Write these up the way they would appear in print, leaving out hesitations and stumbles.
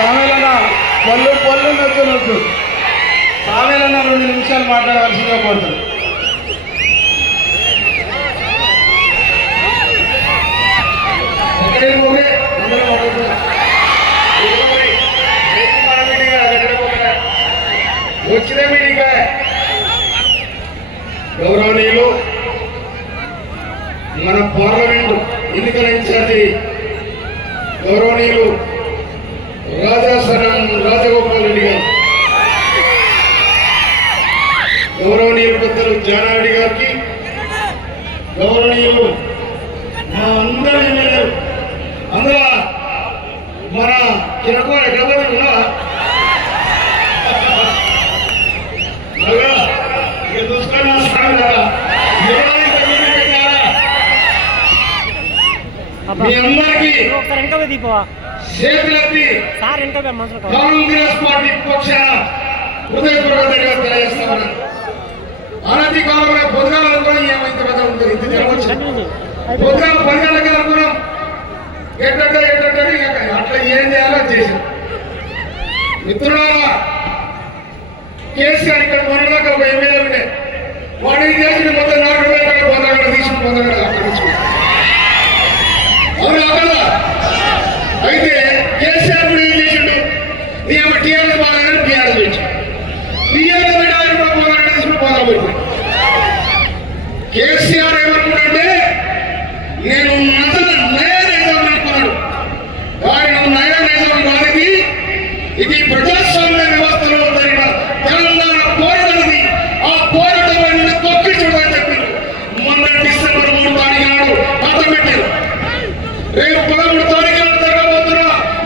సామెలన్న పొల్లు నొచ్చు సామెలన్న 2 నిమిషాలు మాట్లాడవలసిందిగా కోరుతారు. వచ్చిన మీడిగా గౌరవనీయులు మన పార్లమెంటు ఎన్నికల ఇన్ఛార్జి గౌరవనీయులు రాజగోపాల్ రెడ్డి గారు, గౌరవనీయులు పెద్దలు జానారెడ్డి గారికి, గౌరవనీయులు మా అందరి ఎమ్మెల్యేలు, అందులో మన కిరకు ఎక్కడ ఉన్నా మీ అందరికీ కాంగ్రెస్ పార్టీ పక్షాన హృదయపూర్వక ధన్యవాదాలు తెలియజేస్తామన్నా. అనతి కాలంలో పొద్దుగాల అనుకున్నాం ఏమైంది కదా ఉంటుంది ఇంత జరగవచ్చు. పొద్దుగాల 10 గంటలకి అనుకున్నాం ఎట్లంటే అట్లా ఏం చేయాలో చేశాం. మిత్రులారా, కేసీఆర్ ఇక్కడ మొన్నదాకా ఒక ఎమ్మెల్యే ఉండే, వాడిని చేసిన మొత్తం 4 వేల పొందగడ తీసుకుని పొందగడ అక్కడ నుంచి అవును అక్కడ. అయితే కేసీఆర్ కూడా ఏం చేసిండు, నీ అమ్మ టీఆర్ఎస్ బాగాలని టీఆర్ఎస్ పెట్టాడు, టీఆర్ఎస్ పెట్టాలని కూడా పొందగడ తీసుకుని పొందగ పెట్టాడు. కేసీఆర్ ఏమనుకున్నాడంటే నేను నయనైజం అనుకున్నాడు. వాడి నువ్వు నయనైజం కాదు, ఇది ప్రజాస్వామ్య వ్యవస్థలో జరిగిన తెలంగాణ పోరాటది. ఆ పోరాటాన్ని తొక్కించడం చెప్పింది. మొన్న డిసెంబర్ 3 తారీఖు నాడు కథ పెట్టారు. రేపు 13 తారీఖు నాడు జరగబోతున్న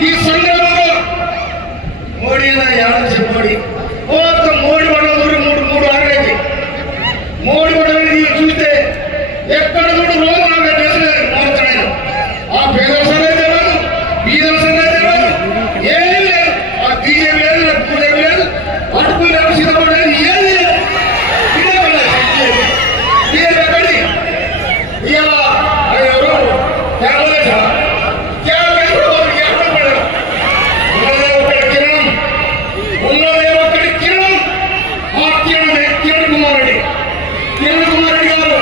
ఈ సందర్భంలో మోడీ యాదవ్ మోడీ మోడీ పడవ 3 ఆడలేదు. మోడీ పడవని చూస్తే ఎక్కడ కూడా రోజు నాకు చేసలేదు మారుతున్నాను. ఆ పేదల సంగతి తెలియదు, బీదల సంగతి తెలియదు, ఏం లేదు. ఆ బీజేపీ లేదు, బీజేపీ లేదు, అటుకు లేదు, సిద్ధపడలేదు, ఏది లేదు. బీజేపీ ఎక్కడి ఇలా ఎవరు తెలవలేదా? ఉన్నదే ఒకటి కిరణం, ఉన్నదే ఒకటి కిరణం. ఆ కిరణమే కిరణ్ కుమార్ రెడ్డి. కిరణ్ కుమార్ రెడ్డి గారు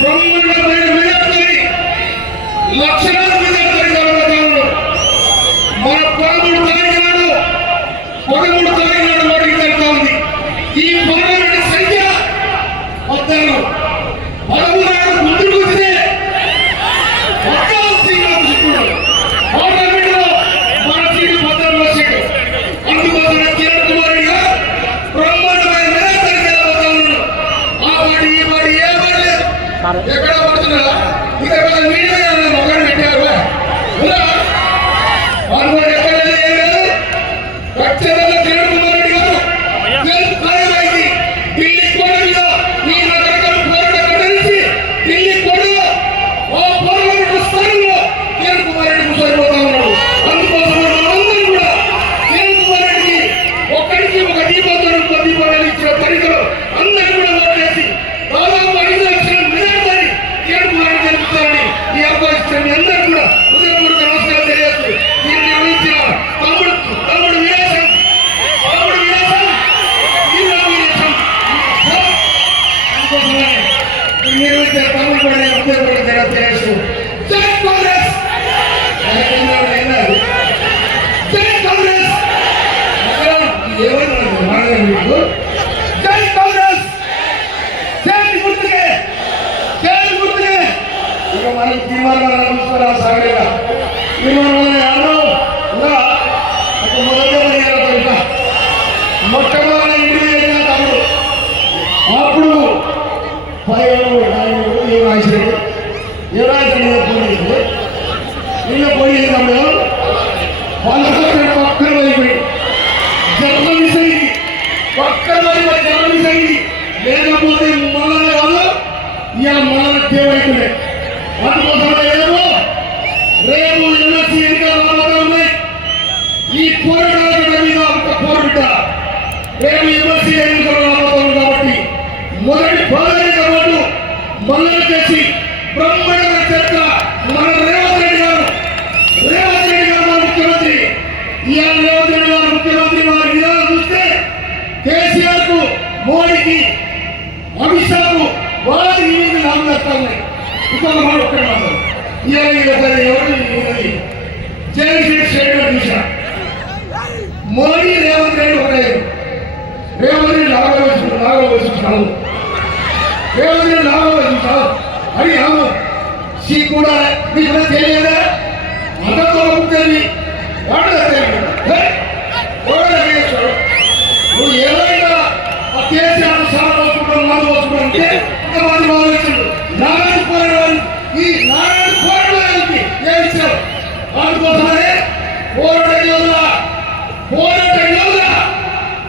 బ్రహ్మాండమైన మెజార్టీ, లక్షలాది మెజార్టీ జరుగుతాను. మన 13 తారీఖు నాడు ఓటింగ్ జరుగుతూ ఉంది. ఈ పార్లమెంట్ సంఖ్య 13 నాడు ముందుకు వస్తే పార్లమెంట్ లో మన సీటు 13 సీటు. అందుకోసం కిరణ్ కుమార్ రెడ్డి గారు బ్రహ్మాండమైన మెజార్టీ జరుగుతూ ఉన్నాడు. ఆ పార్టీ ఈ పార్టీ ఏ పార్టీ లేదు. ఎక్కడ పడుతున్నారా? ఇక్కడ మీడియా మొక్కలు పెట్టారు. వాళ్ళు ఎక్కడ ఏం లేదు. ఖచ్చితంగా కిరణ్ కుమార్ రెడ్డి గారు ఖాయమైంది. ఢిల్లీ కోట మీద ఈ రకరకాల పోరాట కట్టేసి ఢిల్లీ కోట ఆ పార్లమెంట్ స్థానంలో కిరణ్ కుమార్ రెడ్డి కూర్చోబోతా ఉన్నాడు. అందుకోసం మనందరం కూడా కిరణ్ కుమార్ రెడ్డికి ఒక్కడికి ఒక దీపోత్తరం 10 దీపాలు ఇచ్చిన తరికలో అందరూ కూడా ఓటు వేసి దాదాపు 5 లక్షల మెజార్టీ కిరణ్ కుమార్ రెడ్డి గెలుపుతారని ఈ అవకాశం అందరూ కూడా హృదయపూర్వక నమస్కారం తెలియజేస్తూ దీన్ని నిర్వహించిన తమ్ముడు వీరేశం అందుకోసమే నిర్వహించిన తమ్ముడు కూడా హృదయపూర్వక తెలియజేస్తూ జై కాంగ్రెస్, జై కాంగ్రెస్. ఎవరు జై కాంగ్రెస్, జై గుర్తుకే, జై గుర్తుకే. ఇక మనకి తీర్మానం చూసుకున్నా సాగలేదా? తీర్మానం ఎవరు మొట్టమొదటి ఇంటి వెళ్ళిన తమ్ముడు అప్పుడు 10 ఏం రాశాడు, ఏ రాశాడు పోలీసు నిన్న పోయి తమ్ముడు పక్కన అయిపోయి జర్నలిస్ట్ అయింది. పక్కన జర్నలిస్ట్ అయింది. లేకపోతే మనల్ని కాదు ఇవాళ మనల్ని దేవైతున్నాయి. అందుకోసం ఏమో రేపు ఎమ్మెల్సీ ఎన్నికలు ఉన్నాయి. ఈ పోరాటాల మీద ఒక పోరుట రేపు ఎమ్మెల్సీ ఎన్నికలు రాబోతున్నాం కాబట్టి మొదటి ప్రాధాన్యత ఓటు మల్లలు చేసి బ్రహ్మాండమైన చర్చ మన రేవంత్ రెడ్డి గారు ముఖ్యమంత్రి ఇవాళ జగన్ స్టేట్మెంట్ చూసా. మోడీ రేవంత్ రెడ్డి ఒకటే, రేవంత్ రెడ్డి నాగవలసించావు, రేవంత్ రెడ్డి నాగవలసించావు అని అవును. సీ కూడా మీకు తెలియదా? అందరితో తెలియదు, వాడు తెలియదు. నువ్వు ఏదైనా కేసీఆర్ సార్ వస్తున్నాడు, మందు వస్తున్నాడు అంటే ఇంతమంది భావించాడు. నారాయణ పోరాడు, ఈ నారాయణ పోరాడానికి ఏమి ఇచ్చావు? అందుకోసమనే పోరాట యోధ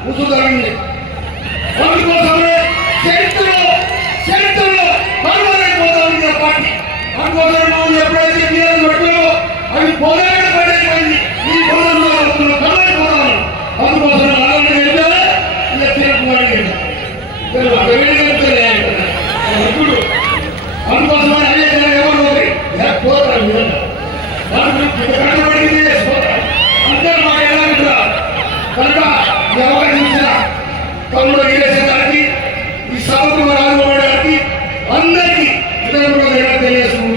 ఉసుదరండి. అందుకోసమే చరిత్రలో పర్వాలైపోతావు పార్టీ. అందుకోసం నువ్వు ఎప్పుడైతే మీరు పెట్టావో అవి పోరాట పడైపోయింది. ఈ పోరాటంలో పర్వాలైపోతాను. అందుకోసం అలాంటి వెళ్ళాలి. ఇలా తిరగకుమారి అందుకోసమని అదే ఎవరు పోతారు కట్టబడింది అందరూ మాకు ఎలా ఉంటారు కనుక ఈ అవకాశం ఇచ్చిన తమ్ముడు వీరేశ్వర గారికి, ఈ సభకు రాజుకోవడానికి అందరికీ ఇతరులు తెలియజేస్తున్నారు.